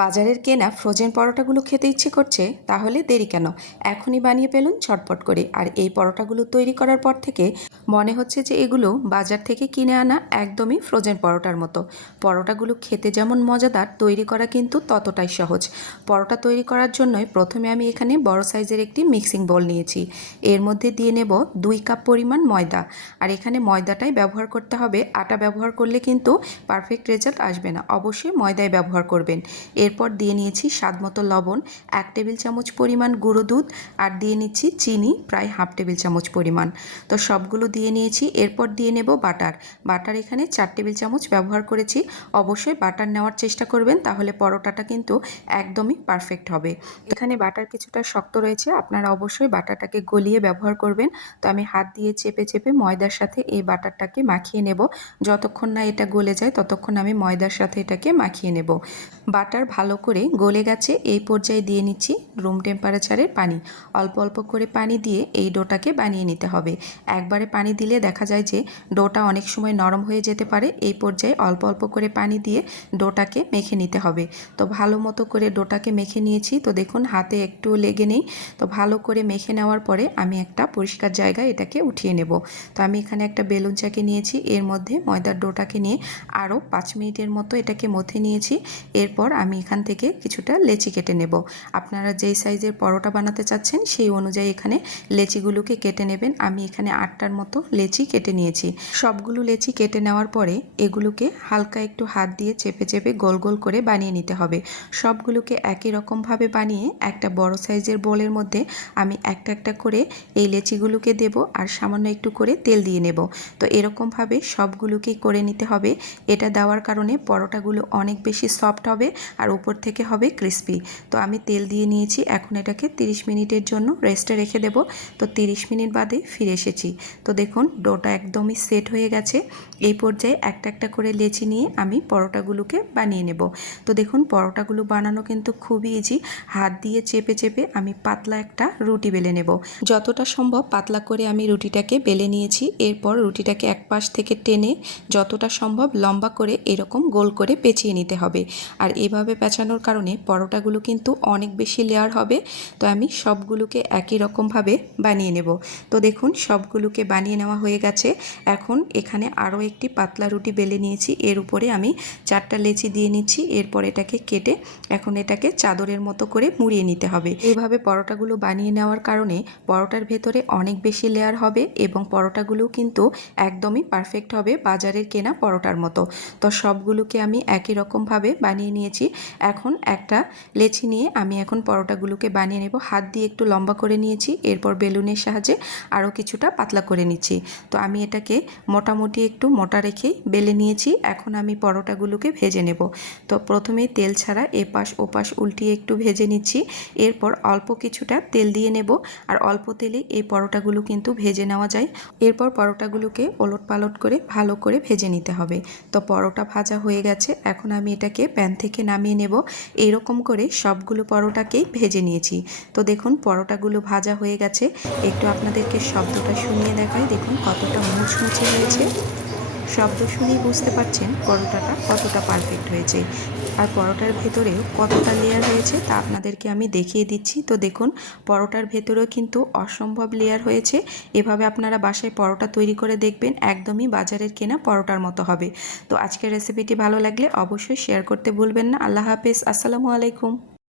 বাজারের কেনা ফ্রোজেন পরোটাগুলো খেতে ইচ্ছে করছে? তাহলে দেরি কেন? এখনই বানিয়ে ফেলুন ঝটপট করে। আর এই পরোটাগুলো তৈরি করার পর থেকে মনে হচ্ছে যে এগুলো বাজার থেকে কিনে আনা একদমই ফ্রোজেন পরোটার মতো। পরোটাগুলো খেতে যেমন মজাদার, তৈরি করা কিন্তু ততটাই সহজ। পরোটা তৈরি করার জন্যই প্রথমে আমি এখানে বড় সাইজের একটি মিক্সিং বোল নিয়েছি। এর মধ্যে দিয়ে নেব 2 কাপ পরিমাণ ময়দা। আর এখানে ময়দাটাই ব্যবহার করতে হবে, আটা ব্যবহার করলে কিন্তু পারফেক্ট রেজাল্ট আসবে না। অবশ্যই ময়দাই ব্যবহার করবেন। এরপর দিয়ে নিয়েছি স্বাদমতো লবণ, 1 টেবিল চামচ পরিমাণ গুঁড়ো দুধ, আর দিয়ে নিচ্ছি চিনি প্রায় হাফ টেবিল চামচ পরিমাণ। তো সবগুলো দিয়ে নিয়েছি। এরপর দিয়ে নেব বাটার। বাটার এখানে 4 টেবিল চামচ ব্যবহার করেছি। অবশ্যই বাটার নেওয়ার চেষ্টা করবেন, তাহলে পরোটাটা কিন্তু একদমই পারফেক্ট হবে। এখানে বাটার কিছুটা শক্ত রয়েছে, আপনারা অবশ্যই বাটারটাকে গলিয়ে ব্যবহার করবেন। তো আমি হাত দিয়ে চেপে চেপে ময়দার সাথে এই বাটারটাকে মাখিয়ে নেব। যতক্ষণ না এটা গলে যায় ততক্ষণ আমি ময়দার সাথে এটাকে মাখিয়ে নেব। বাটার ভালো করে গলে গেছে, এই পর্যায়ে দিয়ে নিচ্ছি রুম টেম্পারেচারের পানি। অল্প অল্প করে পানি দিয়ে এই ডোটাকে বানিয়ে নিতে হবে। একবারে পানি দিলে দেখা যায় যে ডোটা অনেক সময় নরম হয়ে যেতে পারে। এই পর্যায়ে অল্প অল্প করে পানি দিয়ে ডোটাকে মেখে নিতে হবে। তো ভালো মতো করে ডোটাকে মেখে নিয়েছি। তো দেখুন হাতে একটু লেগে নেই। তো ভালো করে মেখে নেওয়ার পরে আমি একটা পরিষ্কার জায়গায় এটাকে উঠিয়ে নেব। তো আমি এখানে একটা বেলুন চাকি নিয়েছি, এর মধ্যে ময়দার ডোটাকে নিয়ে আরও 5 মিনিটের মতো এটাকে মথে নিয়েছি। এরপর আমি এখান থেকে কিছুটা লেচি কেটে নেব। আপনারা যেই সাইজের পরোটা বানাতে চাচ্ছেন সেই অনুযায়ী এখানে লেচিগুলোকে কেটে নেবেন। আমি এখানে 8টার মতো লেচি কেটে নিয়েছি। সবগুলো লেচি কেটে নেওয়ার পরে এগুলোকে হালকা একটু হাত দিয়ে চেপে চেপে গোল গোল করে বানিয়ে নিতে হবে। সবগুলোকে একই রকমভাবে বানিয়ে একটা বড় সাইজের বোলের মধ্যে আমি একটা একটা করে এই লেচিগুলোকে দেব, আর সামান্য একটু করে তেল দিয়ে নেব। তো এরকমভাবে সবগুলোকেই করে নিতে হবে। এটা দেওয়ার কারণে পরোটাগুলো অনেক বেশি সফট হবে আর উপর থেকে হবে ক্রিস্পি। তো আমি তেল দিয়ে নিয়েছি। এখন এটাকে 30 মিনিটের জন্য রেস্টে রেখে দেব। তো 30 মিনিট বাদে ফিরে এসেছি। তো দেখুন ডোটা একদমই সেট হয়ে গেছে। এই পর্যায়ে একটা একটা করে লেচি নিয়ে আমি পরোটাগুলোকে বানিয়ে নেব। তো দেখুন পরোটাগুলো বানানো কিন্তু খুবই ইজি। হাত দিয়ে চেপে চেপে আমি পাতলা একটা রুটি বেলে নেব। যতটা সম্ভব পাতলা করে আমি রুটিটাকে বেলে নিয়েছি। এরপর রুটিটাকে এক পাশ থেকে টেনে যতটা সম্ভব লম্বা করে এরকম গোল করে পেঁচিয়ে নিতে হবে। আর এভাবে পেঁচানোর কারণে পরোটাগুলো কিন্তু অনেক বেশি লেয়ার হবে। তো আমি সবগুলোকে একই রকমভাবে বানিয়ে নেব। তো দেখুন সবগুলোকে বানিয়ে নেওয়া হয়ে গেছে। এখন এখানে আরও একটি পাতলা রুটি বেলে নিয়েছি, এর উপরে আমি 4টা লেচি দিয়ে নিচ্ছি। এরপর এটাকে কেটে এখন এটাকে চাদরের মতো করে মুড়িয়ে নিতে হবে। এইভাবে পরোটাগুলো বানিয়ে নেওয়ার কারণে পরোটার ভেতরে অনেক বেশি লেয়ার হবে এবং পরোটাগুলো কিন্তু একদমই পারফেক্ট হবে বাজারের কেনা পরোটার মতো। তো সবগুলোকে আমি একই রকমভাবে বানিয়ে নিয়েছি। এখন একটা লেচি নিয়ে আমি এখন পরোটাগুলোকে বানিয়ে নেব। হাত দিয়ে একটু লম্বা করে নিয়েছি, এরপর বেলুনের সাহায্যে আরও কিছুটা পাতলা করে নিচ্ছি। তো আমি এটাকে মোটামুটি একটু মোটা রেখেই বেলে নিয়েছি। এখন আমি পরোটাগুলোকে ভেজে নেব। তো প্রথমেই তেল ছাড়া এপাশ ওপাশ উল্টিয়ে একটু ভেজে নিচ্ছি। এরপর অল্প কিছুটা তেল দিয়ে নেব, আর অল্প তেলেই এই পরোটাগুলো কিন্তু ভেজে নেওয়া যায়। এরপর পরোটাগুলোকে ওলট পালট করে ভালো করে ভেজে নিতে হবে। তো পরোটা ভাজা হয়ে গেছে, এখন আমি এটাকে প্যান থেকে নামিয়ে নেব। এইরকম করে সবগুলো পরোটাকেই ভেজে নিয়েছি। তো দেখুন পরোটাগুলো ভাজা হয়ে গেছে। একটু আপনাদেরকে শব্দটা শুনিয়ে দেখাই, দেখুন কতটা মুচমুচে হয়েছে। শব্দ শুনেই বুঝতে পারছেন পরোটাটা কতটা পারফেক্ট হয়েছে। আর পরোটার ভেতরেও কতটা লেয়ার হয়েছে তা আপনাদেরকে আমি দেখিয়ে দিচ্ছি। তো দেখুন পরোটার ভেতরেও কিন্তু অসম্ভব লেয়ার হয়েছে। এভাবে আপনারা বাসায় পরোটা তৈরি করে দেখবেন, একদমই বাজারের কেনা পরোটার মতো হবে। তো আজকের রেসিপিটি ভালো লাগলে অবশ্যই শেয়ার করতে ভুলবেন না। আল্লাহ হাফেজ, আসসালামু আলাইকুম।